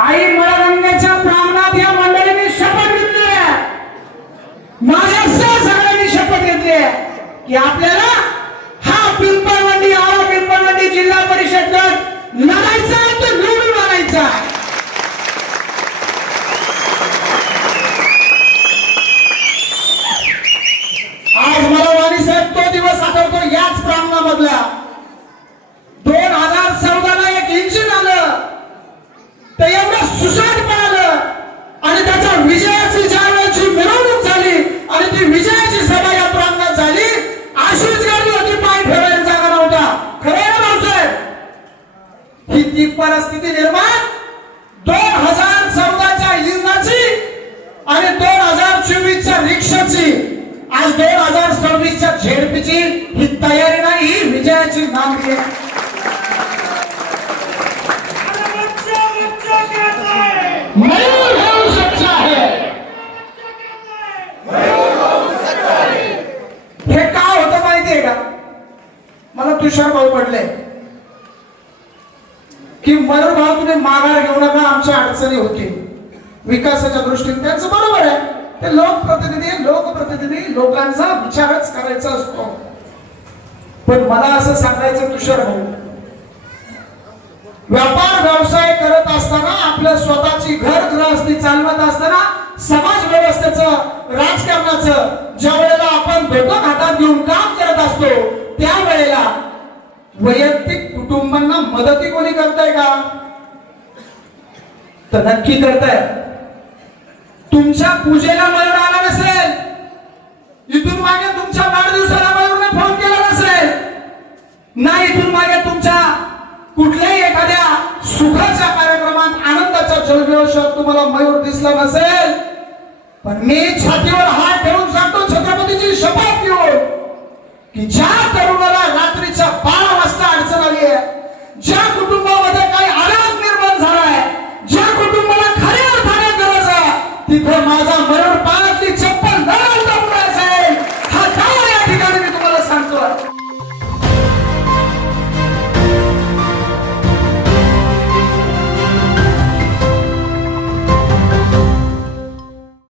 आई मळगंगेच्या प्रांगणात या मंडळींनी शपथ घेतली आहे, माझ्यासह सगळ्यांनी शपथ घेतली आहे की आपल्याला हा पिंपळवंडी आळा पिंपळवंडी जिल्हा परिषद गट लढायचा तर निवडून आणायचा. आज मला वाणी साहेब तो दिवस आठवतो याच प्रांगणामधला 2014 ला एक इंजिन आलं तर एवढं सुसाट पळालं आणि त्याच्या विजयाची ज्या वेळेची मिरवणूक झाली आणि ती विजयाची सभा या प्रांगणात झाली, अशीच गर्दी होती, पाय ठेवायला जागा नव्हता. खरं आहे ना भाऊसाहेब? ही ती परिस्थिती निर्माण 2014च्या इंजिनाची आणि 2024च्या रिक्षाची, आज 2026च्या झेडपीची ही तयारी नाही, ही विजयाची नांदी आहे. मयूर होऊ सच्चा है, हे का होतं माहितीये का? मला तुषार भाऊ पडले की मयूर भाऊ तुम्ही माघार घेऊ नका, आमच्या अडचणी होती विकासाच्या दृष्टीने. त्यांचं बरोबर आहे, ते लोकप्रतिनिधी लोकांचा विचारच करायचा असतो. पण मला असं सांगायचं तुषार भाऊ, व्यापार व्यवसाय करत असताना, आपल्या स्वतःची घर गृहस्थी चालवत असताना, समाज व्यवस्थेचं राजकारणाचं ज्या वेळेला आपण डोकं हातात घेऊन काम करत असतो, त्यावेळेला वैयक्तिक कुटुंबांना मदती कोणी करताय का? तर नक्की करताय. तुमच्या पूजेला मयूर आला नसेल, इथून मागे तुमच्या वाढदिवसाला मयूरने फोन केला नसेल, नाही इथून मागे तुमच्या कुठल्याही एखाद्या सुखाच्या कार्यक्रमात आनंदाच्या जल्लोषात तुम्हाला मयूर दिसला नसेल, पण मी छातीवर हात ठेवून सांगतो, छत्रपतीची शपथ घेऊन, की ज्या तरुणाला